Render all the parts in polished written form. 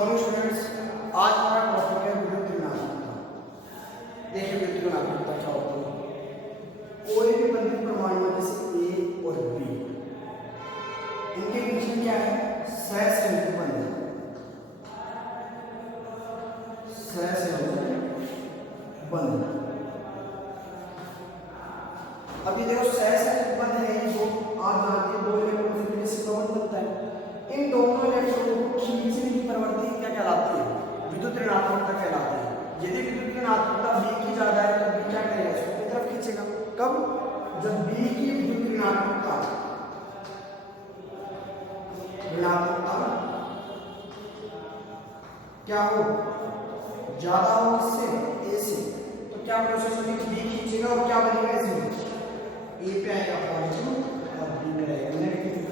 Morning students, आज हमारा topic है विद्युत ऋणात्मकता। देखिए विद्युत ऋणात्मकता क्या होती है। कोई भी बंधित परमाणु जैसे ए और बी, इनके बीच में क्या है, सहसंयोजक बंध है। सहसंयोजक बंध। अभी देखो सहसंयोजक बंध है जो आप जानते हैं, दो इलेक्ट्रॉन से मिलने से बंध बनता है। इन दोनों इलेक्ट्रॉनों को खींचने की प्रवृत्ति क्या कहलाती है, विद्युत ऋणात्मकता कहलाती है। यदि विद्युत ऋणात्मकता बी की ज्यादा है तो बी क्या करेगा, इसको अपनी तरफ खींचेगा। कब, जब बी की विद्युत ऋणात्मकता क्या हो, ज्यादा हो किससे, ए से, तो क्या प्रोसेस होगी, बी खींचेगा और क्या बनेगा, इसमें ए पे आएगा पॉजिटिव और बी पे आएगा नेगेटिव।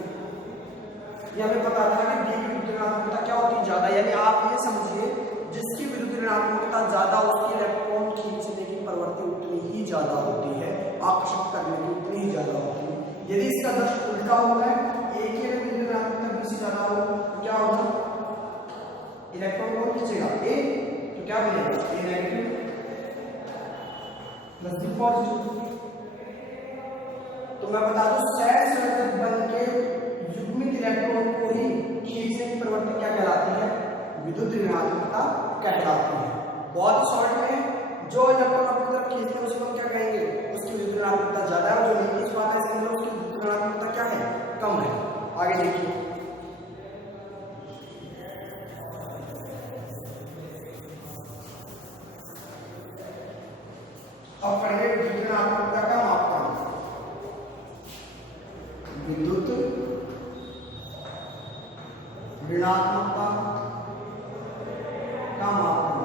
ये हमें पता था कि बी की विद्युत ऋणात्मकता क्या होती है, ज्यादा। यानी आप ये समझिए जिसकी विद्युत ऋणात्मकता ज्यादा उसकी इलेक्ट्रॉन खींचने की प्रवृत्ति उतनी ही ज्यादा होती है, आकर्षित करने की उतनी ही ज्यादा होती है। यदि इसका दृष्ट उल्टा होता है, ए की विद्युत ऋणात्मकता बी से ज्यादा हो तो क्या होगा, इलेक्ट्रॉन कौन खींचेगा, ए, तो क्या बनेगा, ए नेगेटिव प्लस बी पॉजिटिव। तो मैं बता दूं सहसंयोजक बंध के युग्मित इलेक्ट्रॉन को ही खींचने की प्रवृत्ति क्या कहलाती है, विद्युत ऋणात्मकता कहलाती है। बहुत शॉर्ट में जो इलेक्ट्रॉन अपनी तरफ खींचते हैं उसको हम क्या कहेंगे, उसकी विद्युत ऋणात्मकता ज्यादा है, जो नहीं खींच पाता है इसके अंदर उसकी विद्युत ऋणात्मकता क्या है, कम है। आगे देखिए, अब पढ़ेंगे विद्युत ऋणात्मकता का मापन। विद्युत ऋणात्मकता का मापन।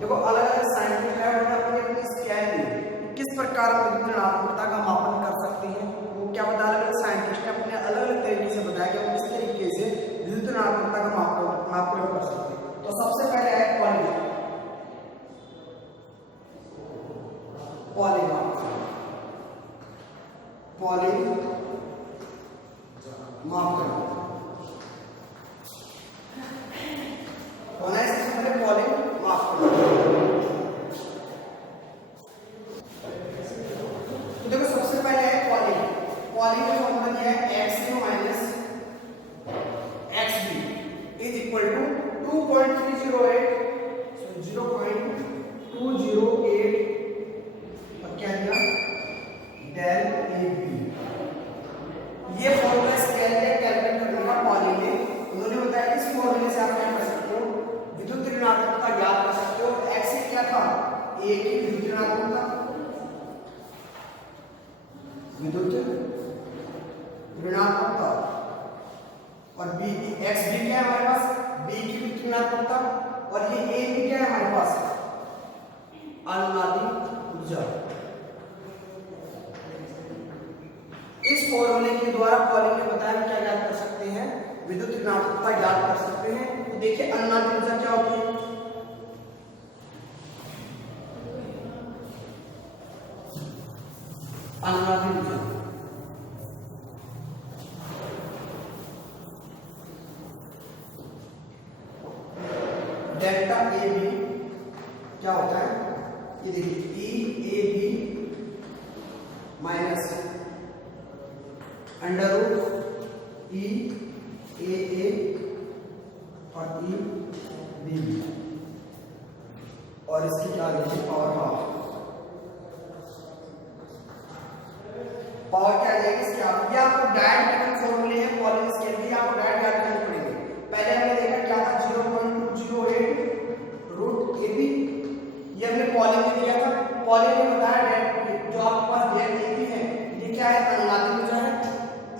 देखो अलग अलग साइंटिस्ट है, उन्होंने अपनी स्केल में किस प्रकार विद्युत ऋणात्मकता का मापन कर सकते हैं, वो क्या बताया, अलग अलग साइंटिस्ट ने अपने अलग अलग तरीके से बताया कि वो किस तरीके से विद्युत ऋणात्मकता का मापन कर सकते हैं। तो सबसे पहले है पॉलीग्राफ। मापन होना है, इससे पहले पॉलिंग मापन। तो देखो सबसे पहले है पॉलिंग का फॉर्मूला दिया है XA minus XB is equal to 2.308 0.208 और क्या दिया, डेल AB। ये फॉर्मूला स्केल है कैलकुलेट करने का पॉलिंग ने। उन्होंने बताया कि इस फॉर्मूले से आप क्या कर सकते हो, विद्युत ऋणात्मकता ज्ञात कर सकते हो। एक्स क्या था, ए की विद्युत ऋणात्मकता, और बी की एक्स भी क्या है हमारे पास, बी की विद्युत ऋणात्मकता, और ये ए भी क्या है हमारे पास, अनुनादी ऊर्जा। इस फॉर्मूले के द्वारा पॉलिंग ने बताया क्या ज्ञात कर सकते हैं, विद्युत ऋणात्मकता ज्ञात कर सकते हैं। तो देखिए अनुनादी ऊर्जा क्या होती है, अनुनादी ऊर्जा डेल्टा ए बी क्या होता है, ये देखिए E A B minus under root E A और ई बी, और इसकी क्या देखिए पावर हाफ। पावर क्या आ जाएगी इसकी हाफ। ये आपको डायरेक्ट गिवन फॉर्मूले हैं पॉलिंग स्केल के, आपको डायरेक्ट याद करने पड़ेंगे। पहले हमने देखा क्या था, 0.208 रूट ए बी, ये हमने पॉलिंग में दिया था। पॉलिंग में बताया जो आपके पास डेल ए बी है, ये क्या है, अनुनादी ऊर्जा है।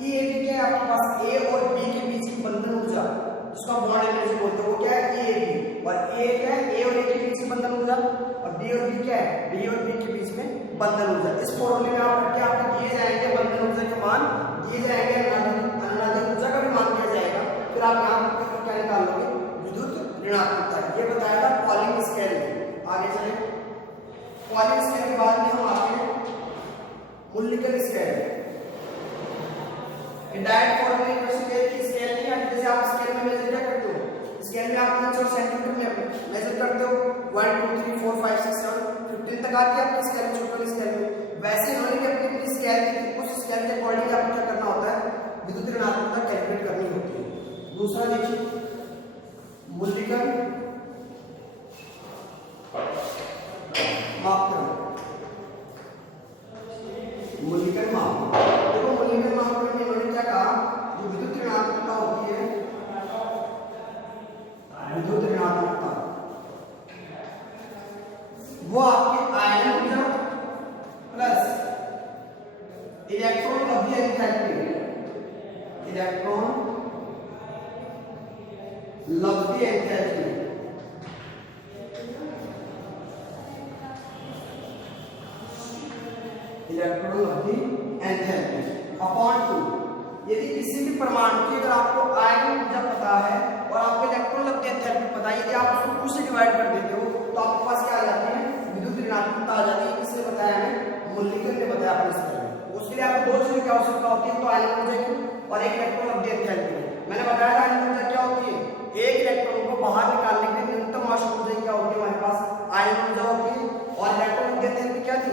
ये भी क्या है आपके पास, ए और बी के बीच की बंधन ऊर्जा, जिसको आप बॉन्ड एनर्जी बोलते हो, वो क्या है, ए बी। और ए क्या है, ए और ए के बीच की बंधन ऊर्जा, और बी और बी क्या है, बी और बी के बीच में बंधन ऊर्जा। इस फॉर्मूले में आपको दिए जाएंगे बंधन ऊर्जा के मान, दिए जाएंगे अनुनादी ऊर्जा का भी मान दिया जाएगा। फिर आप यहाँ क्या निकाल लोगे, विद्युत ऋणात्मकता। ये बताया था पॉलिंग स्केल में। आगे चले, पॉलिंग स्केल के बाद में हम आते हैं मूल्यांकन स्केल। डायरेक्ट फॉर्मूले की स्केल नहीं आती। जैसे आप स्केल में मेजर क्या करते हो, स्केल में आप इंच और सेंटीमीटर में मेजर करते हो, 1 2 3 4 5 6 7 15 तक आती है आपकी स्केल में, छोटे स्केल में। वैसे इन्होंने भी अपनी अपनी स्केल दी थी, उस स्केल के अकॉर्डिंग आपको क्या करना होता है, विद्युत ऋणात्मकता कैलकुलेट करनी होती है। दूसरा देखिए मूल्यांकन मापदंड, मूल्यांकन मापदंड। देखो मूल्यांकन मापदंड में इन्होंने क्या कहा, जो विद्युत ऋणात्मकता होती है, विद्युत ऋणात्मकता वो आपके आयन ऊर्जा प्लस इलेक्ट्रॉन लब्धि एंथैल्पी, इलेक्ट्रॉन लब्धि एंथैल्पी, इलेक्ट्रॉन लब्धि एंथैल्पी अपॉन 2। यदि किसी भी परमाणु की अगर आपको आयन ऊर्जा पता है और आपको इलेक्ट्रॉन लब्धि एंथैल्पी पता है, यदि आप उसको 2 से डिवाइड कर देते हो तो आपके पास क्या आ जाती है, विद्युत ऋणात्मकता आ जाती है। किसने बताया हमें, मूल्यांकन ने बताया अपने स्तर में। उसके लिए आपको 2 चीजों की आवश्यकता होती है, तो आयन ऊर्जा की और एक इलेक्ट्रॉन लब्धि एंथैल्पी। मैंने बताया था आयन ऊर्जा क्या होती है, एक इलेक्ट्रॉन को बाहर निकालने के लिए न्यूनतम आवश्यक ऊर्जा क्या होती है, हमारे पास आयन ऊर्जा होती है। और इलेक्ट्रॉन लब्धि एंथैल्पी क्या थी,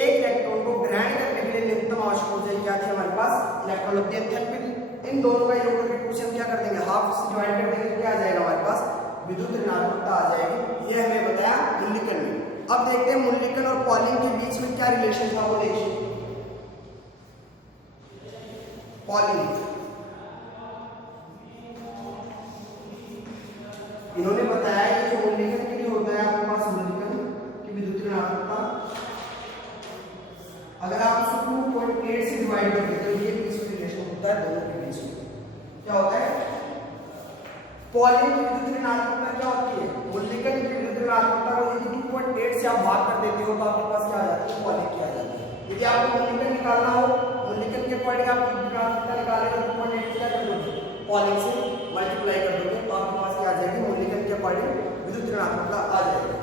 एक इलेक्ट्रॉन को ग्रहण करने के लिए न्यूनतम आवश्यक ऊर्जा क्या थी, हमारे पास इलेक्ट्रॉन लब्धि एंथैल्पी थी। इन दोनों का योग करके क्वेश्चन क्या कर देंगे, हाफ से डिवाइड कर देंगे तो क्या आ जाएगा, हमारे पास विद्युत ऋणात्मकता आ जाएगी। ये हमें बताया मूल्यांकन में। अब देखते हैं मूल्यांकन और पॉलिंग के बीच में क्या रिलेशन था, वो देखिए। पॉलिंग इन्होंने बताया ये जो मूल्यांकन के लिए होता है आपके पास मूल्यांकन की विद्युत ऋणात्मकता, अगर आप उसको 2.8 से डिवाइड कर देते हो, ये बीच में रिलेशन होता है दोनों के बीच में। क्या होता है, पॉलिंग की विद्युत ऋणात्मकता क्या होती है, मूल्यांकन की विद्युत ऋणात्मकता को यदि 2.8 से आप भाग कर देते हो तो आपके पास क्या आ जाती है, पॉलिंग की आ जाती है। यदि आपको मूल्यांकन निकालना हो, मूल्यांकन के अकॉर्डिंग आप विद्युत ऋणात्मकता निकालेंगे तो 2.8 से क्या कर दोगे, पॉलिंग से मल्टीप्लाई कर दोगे तो आपके पास क्या आ जाएगी, मूल्यांकन के अकॉर्डिंग विद्युत ऋणात्मकता आ जाएगी।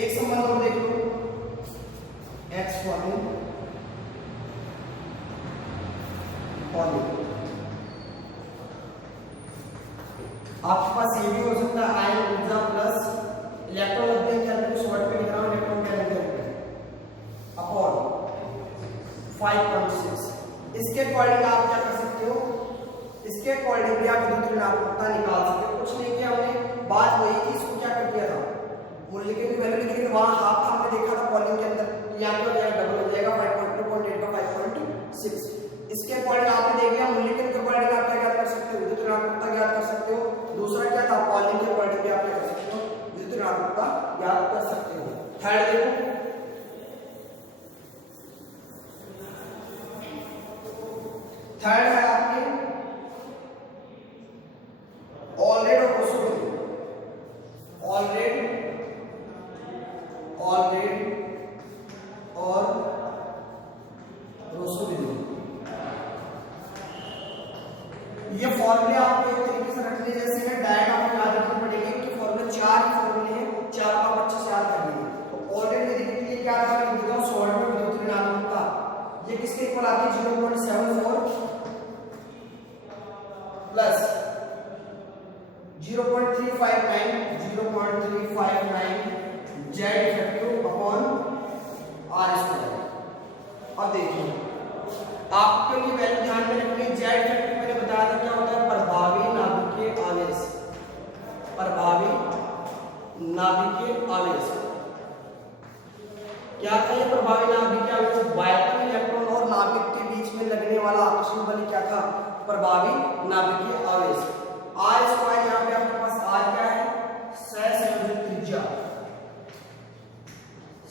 एक संबंध और देख लो, x पॉलिंग आपके पास ये भी हो सकता है आयन ऊर्जा प्लस इलेक्ट्रॉन लब्धि एंथैल्पी, को शॉर्ट में लिख रहा हूं इलेक्ट्रॉन क्या एंथैल्पी अपॉन 5.6। इसके अकॉर्डिंग आप क्या कर सकते हो, इसके अकॉर्डिंग भी आप विद्युत ऋणात्मकता निकाल सकते हो। कुछ नहीं किया हमने, बात वही थी, इसको क्या कर दिया था, मूल्यांकन की वैल्यू लिखी थी, वहां हाफ हमने देखा था पॉलिंग के अंदर, यहां पर जाएगा डबल हो जाएगा 5.2.8 का 5.6। इसके अकॉर्डिंग आपने देख लिया, मूल्यांकन के अकॉर्डिंग आप क्या कर सकते हो, विद्युत ऋणात्मकता ज्ञात कर सकते हो। दूसरा क्या था, पॉलिंग के अकॉर्डिंग भी आप क्या कर सकते हो, विद्युत ऋणात्मकता ज्ञात कर सकते हो। थर्ड देखो, थर्ड है आपके ऑलरेड और रोसोविल, ऑलरेड और रोसोविल। ये फॉर्मूले आपको एक तरीके से रखने जैसे है, डायरेक्ट आपको याद रखने पड़ेंगे कि फॉर्मूले 4 ही फॉर्मूले हैं, 4 का आप अच्छे से याद कर लीजिए। तो ऑलरेडी देखिए ये क्या था, मैं लिख देता हूं शॉर्ट में विद्युत ऋणात्मकता, ये किसके इक्वल आती है 0.74 plus 0.359 Z effective upon R square. अब देखिए आपको ये वैल्यू ध्यान में रखनी है, जेड इफेक्टिव मैंने बताया था क्या होता है, प्रभावी नाभिकीय आवेश, प्रभावी नाभिकीय आवेश। क्या था ये प्रभावी नाभिकीय आवेश, बायतन इलेक्ट्रॉन और नाभिक के बीच में लगने वाला आकर्षण बल क्या था, प्रभावी नाभिकीय आवेश। आर स्क्वायर यहाँ पे आपके पास आर क्या है, सहसंयोजक त्रिज्या,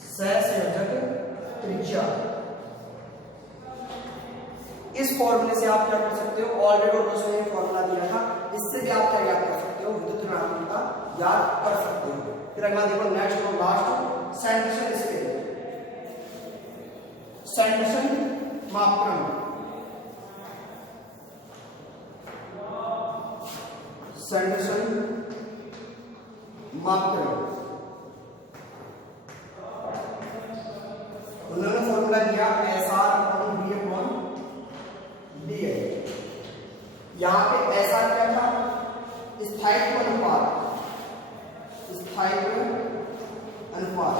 सहसंयोजक त्रिज्या। इस फॉर्मूले से आप क्या कर सकते हो, ऑलरेडी और रोसोविल ने फॉर्मूला दिया था, इससे भी आप क्या ज्ञात कर सकते हो, विद्युत ऋणात्मकता ज्ञात कर सकते हो। फिर अगला देखो नेक्स्ट और लास्ट, सैंडरसन स्केल, सैंडरसन मापदंड, सैंडरसन मापदंड। उन्होंने फॉर्मूला दिया SR/B/dl। यहाँ पे ऐसा क्या था, स्थायित्व अनुपात, स्थायित्व अनुपात,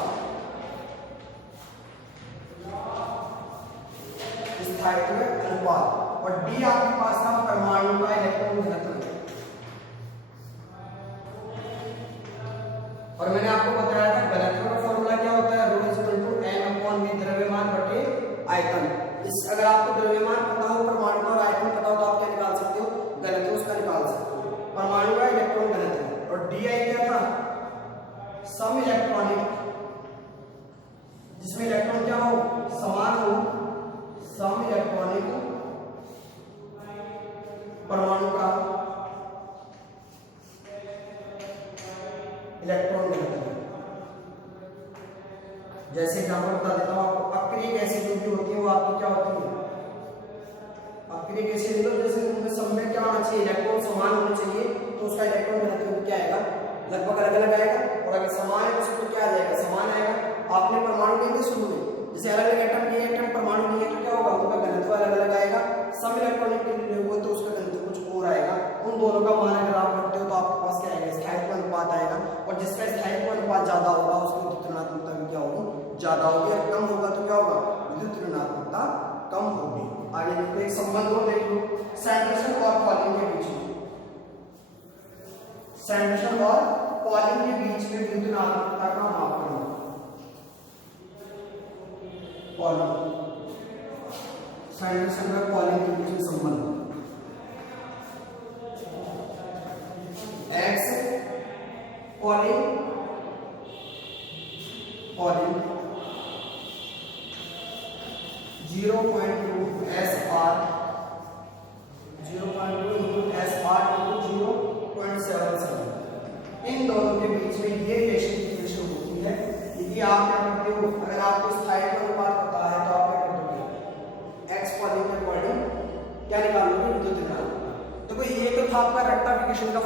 स्थायित्व अनुपात, और डी आपके पास था परमाणु का इलेक्ट्रॉन घनत्व। और मैंने आपको बताया था घनत्व का फॉर्मूला क्या होता है, ρ = m/v, द्रव्यमान बटे आयतन। इस अगर आपको द्रव्यमान पता हो, परमाणु का और आयतन पता हो, तो आप क्या निकाल सकते हो, घनत्व उसका निकाल सकते हो, परमाणु का इलेक्ट्रॉन घनत्व। और डी आई क्या था, सम इलेक्ट्रॉनिक, जिसमें इलेक्ट्रॉन क्या हो, समान हो, सम इलेक्ट्रॉनिक परमाणु का इलेक्ट्रॉन घनत्व। जैसे एग्जांपल बता देता हूं आपको, अक्रिय गैसें जो भी होती है वो आपकी क्या होती है, अक्रिय गैसें ले लो, जैसे उनमें सब में क्या होना चाहिए, इलेक्ट्रॉन समान होने चाहिए, तो उसका इलेक्ट्रॉन घनत्व क्या आएगा, लगभग अलग अलग आएगा। और अगर समान है तो उसको क्या आ जाएगा, समान आएगा। आपने परमाणु लेंगे शुरू में, जैसे अलग अलग एटम लिए, एटम परमाणु लिए, तो क्या होगा, उनका घनत्व अलग अलग आएगा। सम इलेक्ट्रॉनिक के लिए हुआ तो उसका घनत्व कुछ और आएगा। उन दोनों का मान अगर आप रखते हो तो आपके पास क्या आएगा, स्थायित्व अनुपात आएगा। और जिसका स्थायित्व अनुपात ज्यादा होगा उसकी विद्युत ऋणात्मकता भी क्या होगी, ज्यादा होगी। और कम होगा तो क्या होगा, विद्युत ऋणात्मकता कम होगी। आगे देखो, एक संबंध और देख लो, सैंडरसन और पॉलिंग के बीच में, सैंडरसन और पॉलिंग के बीच में विद्युत ऋणात्मकता का मापन, पॉलिंग, सैंडरसन और पॉलिंग के बीच में संबंध, x polling, polling 0.2 SR, 0.2 SR × 0.77। इन दोनों के बीच में ये रेशो होती है। यदि आप क्या करते हो, अगर आपको स्थायित्व अनुपात पता है तो आप क्या करोगे, एक्स पॉलिंग के अकॉर्डिंग क्या निकालोगे, विद्युत ऋणात्मकता। तो कोई ये तो था आपका रेक्टिफिकेशन का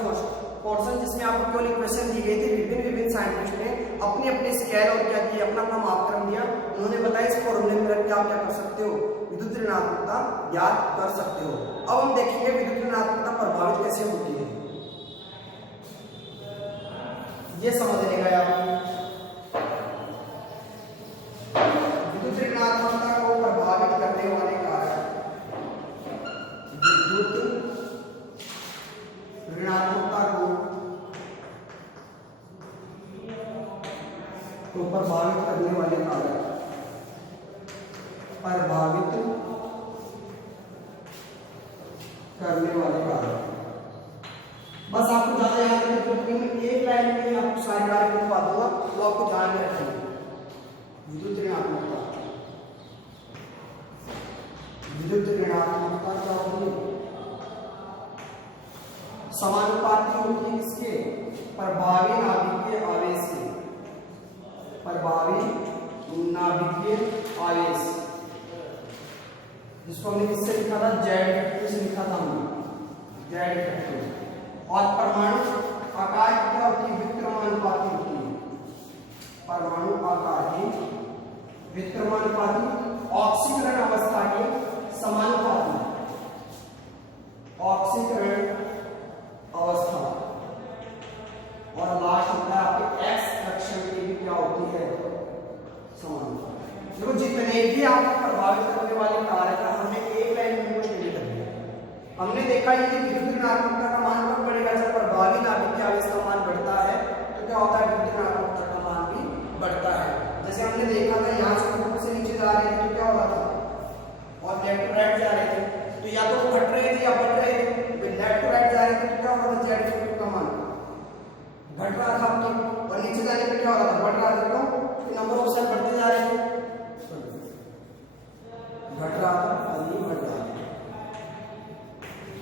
पोर्शन, जिसमें आपको केवल इक्वेशन दी गई थी। विभिन्न साइंटिस्ट ने अपनी अपनी स्केल और क्या किया, अपना अपना मापक्रम दिया। उन्होंने बताया इस फॉर्मूले में रख के आप क्या कर सकते हो, विद्युत ऋणात्मकता ज्ञात कर सकते हो। अब हम देखेंगे विद्युत ऋणात्मकता प्रभावित कैसे होती है, ये समझने का यार। विद्युत ऋणात्मकता को प्रभावित करने वाले कारक, विद्युत ऋणात्मकता को प्रभावित करने वाले कारक, प्रभावित करने वाले कारक। बस आपको ज्यादा याद रखने की जरूरत नहीं, एक लाइन में आपको सारे कारक बता दूंगा, तो आपको ध्यान में रखेंगे। विद्युत ऋणात्मकता, विद्युत ऋणात्मकता क्या होगी, समानुपाती होती है किसके, प्रभावी नाभिकीय आवेश के, प्रभावी नाभिकीय आवेश, जिसको हमने किससे लिखा था, जेड फैक्टर से लिखा था हमने, जेड फैक्टर। और परमाणु आकार क्या होती है, विक्रमानुपाती होती है, परमाणु आकार की विक्रमानुपाती, ऑक्सीकरण अवस्था के समानुपाती, ऑक्सीकरण अवस्था। और लास्ट होता है आपके एक्स कक्षण की भी क्या होती है, समानुपाती। देखो जितने भी आपको प्रभावित करने वाले कारक है, हमने एक लाइन में कुछ नहीं कर दिया। हमने देखा ये विद्युत ऋणात्मकता का मान कब बढ़ेगा, जब प्रभावी नाभिकीय आवेश का मान बढ़ता है तो क्या होता है, विद्युत ऋणात्मकता का मान भी बढ़ता है। जैसे हमने देखा था यहाँ से ऊपर से नीचे जा रहे थे तो क्या हो रहा था, और लेफ्ट टू राइट जा रहे थे तो या तो घट रहे थे या बढ़ रहे थे। लेफ्ट टू राइट जा रहे थे तो क्या हो रहा था, जेड फैक्टर का मान घट रहा था आपके, और नीचे जाने पे क्या हो रहा था, बढ़ रहा था। क्यों, नंबर ऑफ सेल बढ़ते जा रहे थे, घट रहा था और ये बढ़ रहा था।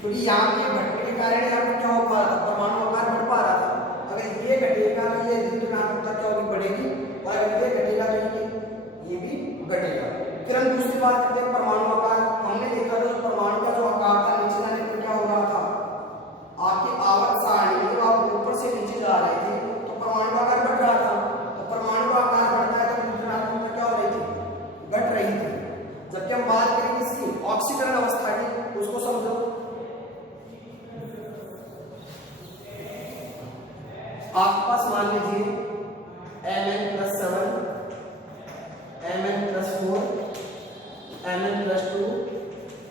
क्योंकि यहाँ के घटने के कारण यहाँ पे क्या हो पा रहा था, परमाणु आकार बढ़ पा रहा था। अगर ये घटेगा तो ये विद्युत ऋणात्मकता क्या होगी, बढ़ेगी। और अगर ये घटेगा तो ये भी घटेगा। फिर हम दूसरी बात करते हैं, परमाणु आकार। हमने देखा था परमाणु का जो आकार था, नीचे जाने पर क्या हो रहा था, आपकी आवर्त सारणी में जब आप ऊपर से नीचे जा रहे थे तो परमाणु का आकार बढ़ रहा था। तो परमाणु का आकार बढ़ता है तो विद्युत ऋणात्मकता क्या हो रही थी, घट रही थी। जबकि हम बात करेंगे इसकी ऑक्सीकरण अवस्था की, उसको समझो। Mn+2,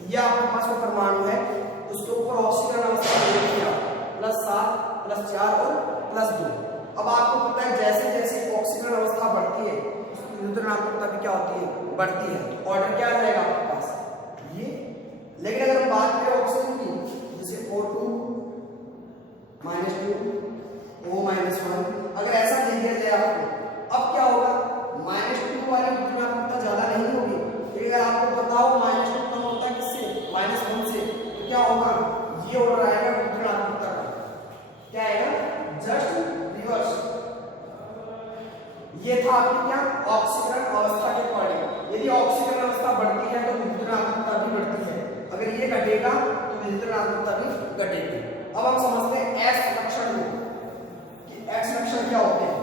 ये आपके पास वो परमाणु है, उसके ऊपर ऑक्सीकरण अवस्था किया +7 +4 और +2। अब आपको पता है जैसे जैसे ऑक्सीकरण अवस्था बढ़ती है विद्युत ऋणात्मकता भी क्या होती है, बढ़ती है। ऑर्डर क्या आ जाएगा आपके पास ये। लेकिन अगर हम बात करें ऑक्सीजन की, जैसे O2 -2 O -1, अगर ऐसा दे दिया जाए आपको, अब क्या होगा, -2 वाली विद्युत ऋणात्मकता ज्यादा नहीं होगी, लेकिन अगर आपको पता हो -2 कम होता है किससे, -1 से, तो क्या होगा, ये ऑर्डर आएगा विद्युत ऋणात्मकता का, क्या आएगा, जस्ट रिवर्स। ये था आपकी क्या, ऑक्सीकरण अवस्था के अकॉर्डिंग। यदि ऑक्सीकरण अवस्था बढ़ती है तो विद्युत ऋणात्मकता भी बढ़ती है, अगर ये घटेगा तो विद्युत ऋणात्मकता भी घटेगी। अब हम समझते हैं एक्स लक्षण को, कि एक्स लक्षण क्या होते हैं।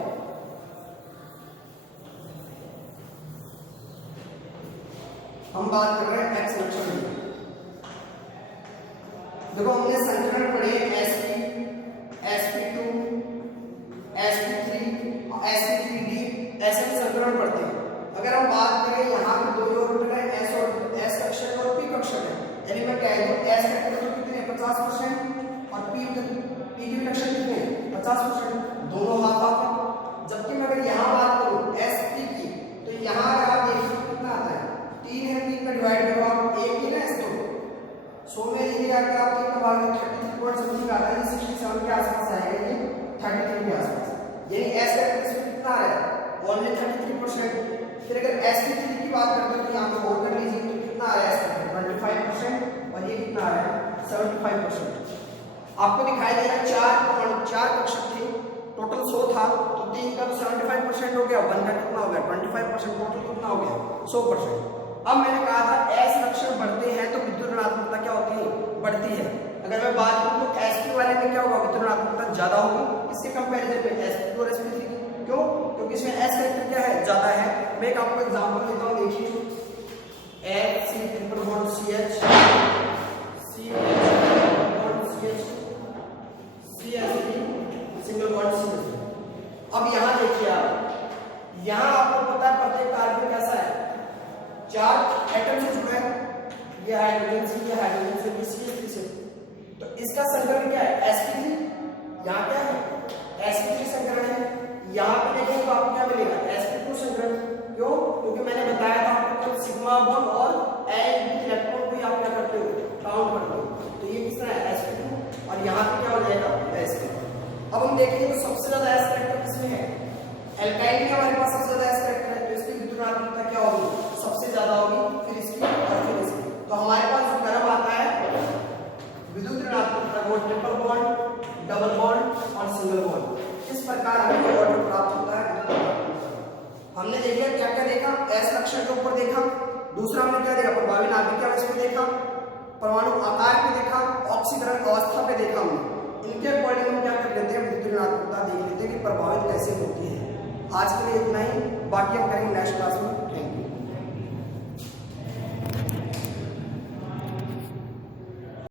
हम बात कर रहे हैं एक्स लक्षण की। देखो हमने संकरण पढ़े sp, sp2, sp3, sp3d, ऐसे भी संकरण पढ़ते हैं। अगर हम बात करें यहाँ पे दो ऑर्बिटल है, s और s कक्षक और p कक्षक है, यानी मैं कह दूं s कक्षक तो कितने 50% और p की कक्षक कितने 50%, दोनों हाफ हाफ है। जबकि मैं अगर यहाँ बात करूं sp की, तो यहाँ अगर आप देखिए कितना आता है, 3 है, 3 का डिवाइड करो आप, 1 ही ना s तो 100 में ये अगर आप 3 का भाग 33 समथिंग आता है, 67 के आसपास आएगा, ये 33 के आसपास, यानी s का इसमें कितना आ रहा है, ओनली 33%। फिर अगर sp3 की बात करते हैं तो यहाँ पे और कर लीजिए, तो कितना आ रहा है, 25%, और ये कितना आ रहा है, 75%। आपको दिखाई दे रहा है 4 कक्षक थे, टोटल 100 था, तो 3 का तो 75% हो गया, 1 का कितना हो गया, 25%, टोटल कितना हो गया, 100%। अब मैंने कहा था s लक्षण बढ़ते हैं तो विद्युत ऋणात्मकता क्या होती है, बढ़ती है। अगर मैं बात करूं तो sp वाले में क्या होगा, विद्युत ऋणात्मकता ज्यादा होगी इसके कंपैरिजन में sp2 और sp3। क्यों, क्योंकि इसमें s फैक्टर क्या है, ज्यादा है। मैं एक आपको एग्जांपल देता हूं, देखिए C triple bond CH, single bond CH। अब यहां देखिए आप, यहां आपको पता है प्रत्येक कार्बन कैसा है, 4 एटम से जुड़ा है, ये हाइड्रोजन से, ये हाइड्रोजन से, ये CH3 से, तो इसका संकरण क्या है, sp3, यहाँ क्या है, sp3 संकरण है। यहाँ पे देखेंगे तो आपको क्या मिलेगा, sp2 संकरण। क्यों, क्योंकि मैंने बताया था आपको कि सिग्मा बॉन्ड और इलेक्ट्रॉन को आप क्या करते हो, काउंट करते हो, तो ये किसका है, sp2, और यहाँ पे क्या हो जाएगा, sp। अब हम देखेंगे तो सबसे ज्यादा s फैक्टर किसमें है, एल्काइल में हमारे पास सबसे ज्यादा s फैक्टर है, तो इसकी विद्युत ऋणात्मकता क्या होगी, सबसे ज्यादा होगी, फिर इसकी और फिर इसकी। तो हमारे पास जो क्रम आता है विद्युत ऋणात्मकता, वो ट्रिपल बॉन्ड, डबल बॉन्ड और सिंगल बॉन्ड, इस प्रकार हमें ऑर्डर प्राप्त होता है। हमने देखा क्या क्या देखा, s लक्षण के ऊपर देखा, दूसरा हमने क्या देखा, प्रभावी नाभिक क्या इसमें देखा, परमाणु आकार पे देखा, ऑक्सीकरण अवस्था पे देखा। हमने इनके अकॉर्डिंग हम क्या कर लेते हैं, विद्युत ऋणात्मकता देख लेते हैं कि प्रभावित कैसे होती है। आज के लिए इतना ही, बाकी हम करेंगे नेक्स्ट क्लास में।